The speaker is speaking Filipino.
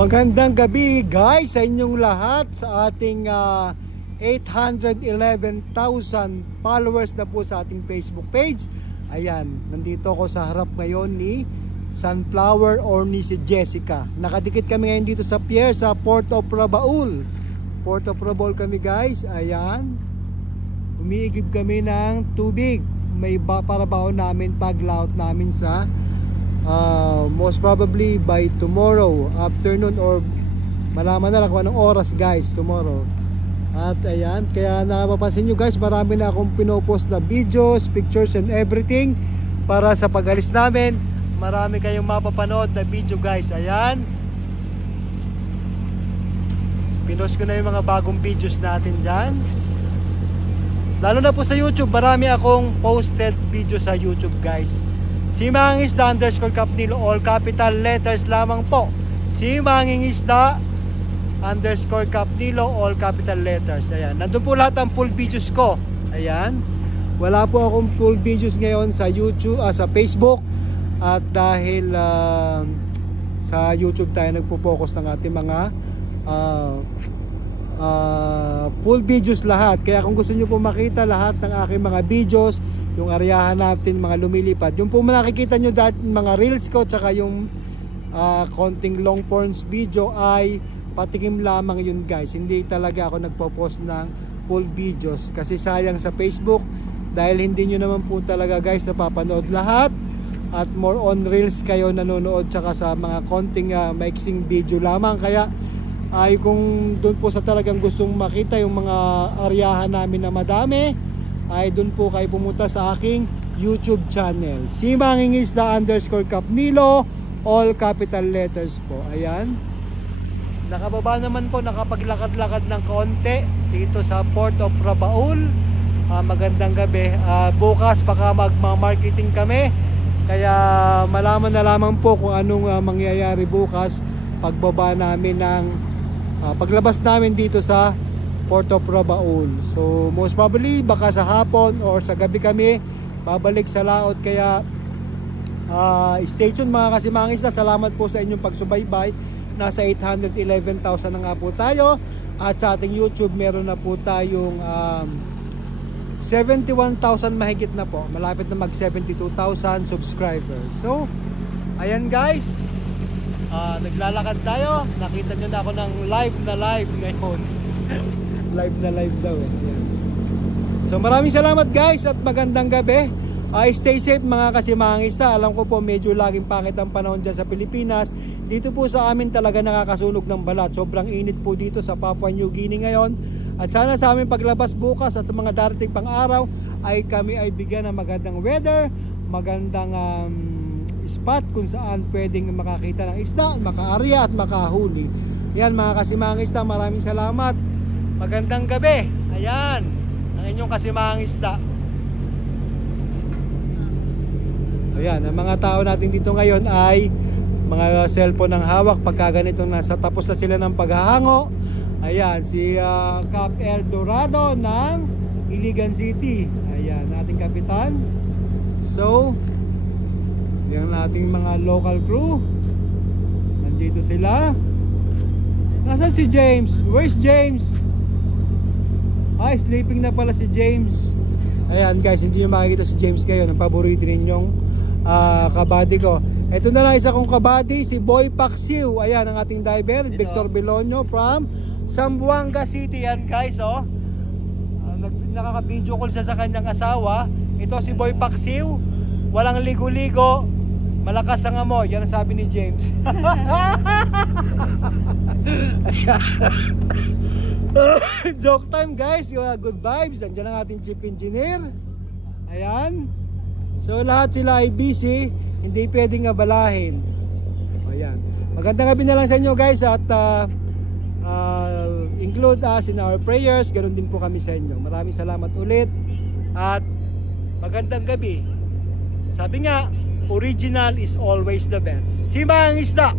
Magandang gabi guys sa inyong lahat sa ating 811,000 followers na po sa ating Facebook page. Ayan, nandito ako sa harap ngayon ni Sunflower or ni si Jessica. Nakadikit kami ngayon dito sa pier sa Port of Rabaul. Port of Rabaul kami guys. Ayan, umiigib kami ng tubig. May para baon namin pag layout namin sa most probably by tomorrow afternoon or malaman na lang kung anong oras guys tomorrow. At ayan, kaya napapansin nyo guys, marami na akong pinopost na videos, pictures and everything para sa pag-alis namin. Marami kayong mapapanood na video guys. Ayan, pinost ko na yung mga bagong videos natin dyan. Lalo na po sa YouTube, marami akong posted video sa YouTube guys. Simangingisda _Kapnilo, all capital letters lamang po. Simangingisda _Kapnilo, all capital letters. Ayan, nandun po lahat ang full videos ko. Ayan, wala po akong full videos ngayon sa YouTube, sa Facebook. At dahil sa YouTube tayo nagpo-focus ng ating mga full videos lahat. Kaya kung gusto nyo po makita lahat ng aking mga videos, yung aryahan natin, mga lumilipad, yung po nakikita nyo dati mga reels ko, tsaka yung konting long forms video ay patikim lamang yun guys. Hindi talaga ako nagpo-post ng full videos kasi sayang sa Facebook, dahil hindi nyo naman po talaga guys napapanood lahat, at more on reels kayo nanonood tsaka sa mga konting maiksing video lamang. Kaya ay kung doon po sa talagang gustong makita yung mga aryahan namin na madami, ay doon po kayo pumunta sa aking YouTube channel, Simangingisda _Kapnilo, all capital letters po. Ayan, nakababa naman po, nakapaglakad-lakad ng konti dito sa Port of Rabaul. Magandang gabi. Bukas baka magma-marketing kami, kaya malaman na lamang po kung anong mangyayari bukas pagbaba namin ng paglabas namin dito sa Port of Rabaul. So most probably baka sa hapon or sa gabi kami babalik sa laot. Kaya stay tuned mga kasimangisda. Salamat po sa inyong pagsubaybay. Nasa 811,000 na nga po tayo, at sa ating YouTube meron na po tayong 71,000 mahigit na po. Malapit na mag 72,000 subscribers. So ayan guys, naglalakad tayo. Nakita nyo na ako ng live ngayon. Live na live daw eh. Ayan. So maraming salamat guys at magandang gabi. Stay safe mga kasimangisda. Alam ko po medyo laging pangit ang panahon dyan sa Pilipinas. Dito po sa amin talaga nakakasunog ng balat. Sobrang init po dito sa Papua New Guinea ngayon. At sana sa amin paglabas bukas at sa mga darating pang araw ay kami ay bigyan ng magandang weather, magandang spot kung saan pwedeng makakita ng isda, makaarya at makahuli. Yan mga kasimangisda, maraming salamat. Magandang gabi. Ayan, ang inyong kasimangisda. Ayan, ang mga tao natin dito ngayon ay mga cellphone ang hawak pagka ganitong nasa tapos na sila ng paghahango. Ayan, si Cap El Dorado ng Iligan City. Ayan, ating kapitan. So yung ating mga local crew, nandito sila. Nasaan si James? Where's James? Ay, sleeping na pala si James. Ayan guys, hindi nyo makikita si James ngayon. Ang paborito ninyong kabady ko. Ito na lang isa kong kabady, si Boy Paksiw. Ayan ang ating diver, Victor Belonio from Zamboanga City. Yan guys, oh. Nakaka-video call siya sa kanyang asawa. Ito si Boy Paksiw. Walang ligo-ligo, malakas ang amoy. Yan ang sabi ni James. Joke time guys. Good vibes. Nandiyan ang ating chief engineer. Ayan. So lahat sila ay busy, hindi pwedeng abalahin. Ayan. Magandang gabi na lang sa inyo guys. At include us in our prayers. Ganon din po kami sa inyo. Maraming salamat ulit. At magandang gabi. Sabi nga, original is always the best. Simangisda.